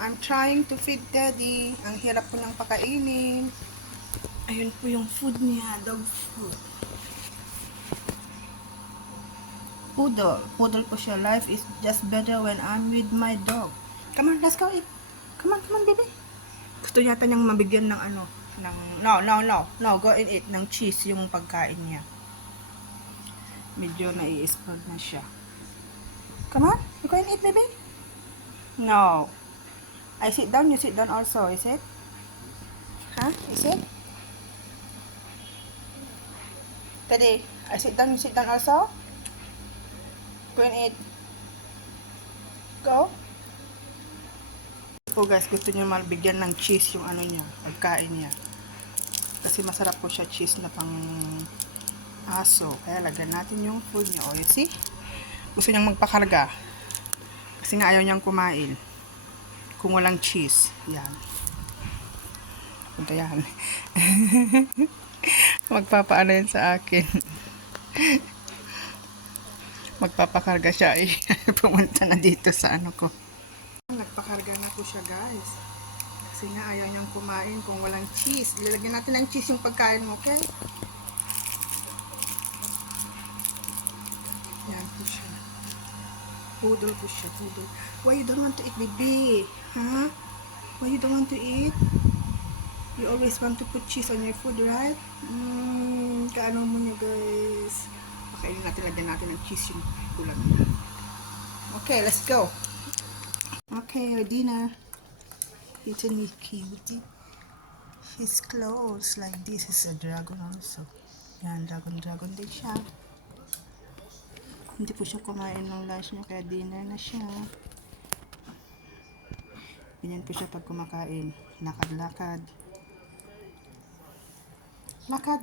I'm trying to feed Daddy. Ang hirap po niyang pakainin. Ayun po yung food niya, dog food. Poodle. Poodle po siya. Life is just better when I'm with my dog. Come on, let's go eat. Come on, baby. Gusto yata niyang mabigyan ng ano, ng, no, go and eat, ng cheese yung pagkain niya. Medyo nai-spoil na siya. Come on, you go and eat, baby. No. I sit down, you sit down also, is it? Huh? Is it? Teddy, I sit down, you sit down also? Go and eat. Go. Po guys, gusto niya mabigyan ng cheese yung ano niya, pagkain niya. Kasi masarap po siya cheese na pang aso. Kaya lagyan natin yung food niya. O, you see? Gusto niyang magpakarga. Kasi nga ayaw niyang kumain. Kung walang cheese. Yan. Punta yan. Magpapaano yan sa akin. Magpapakarga siya eh. Pumunta na dito sa ano ko. Nagpakarga na po siya guys. Kasi nga ayaw niyang kumain kung walang cheese. Lalagyan natin ng cheese yung pagkain mo, okay? Yan po siya. Poodle po siya, poodle. Why you don't want to eat, baby? Huh? Why you don't want to eat? You always want to put cheese on your food, right? Kaano mo niya, guys. Pakainin natin, lagyan natin ng cheese yung kulang niya. Okay, let's go. Okay, your dinner. Eating with cutie. His clothes like this is a dragon also. Yan, dragon din siya. Hindi po siya kumain ng lunch niya, kaya dinner na siya. Ganyan po siya pag kumakain. Lakad-lakad. Lakad.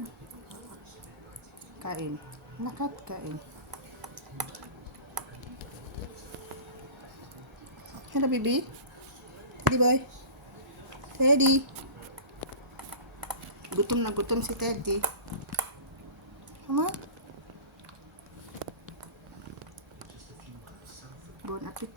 Kain. Lakad, kain. Hello, baby. Teddy boy. Teddy. Gutom na gutom si Teddy. Come on. Bon appetit.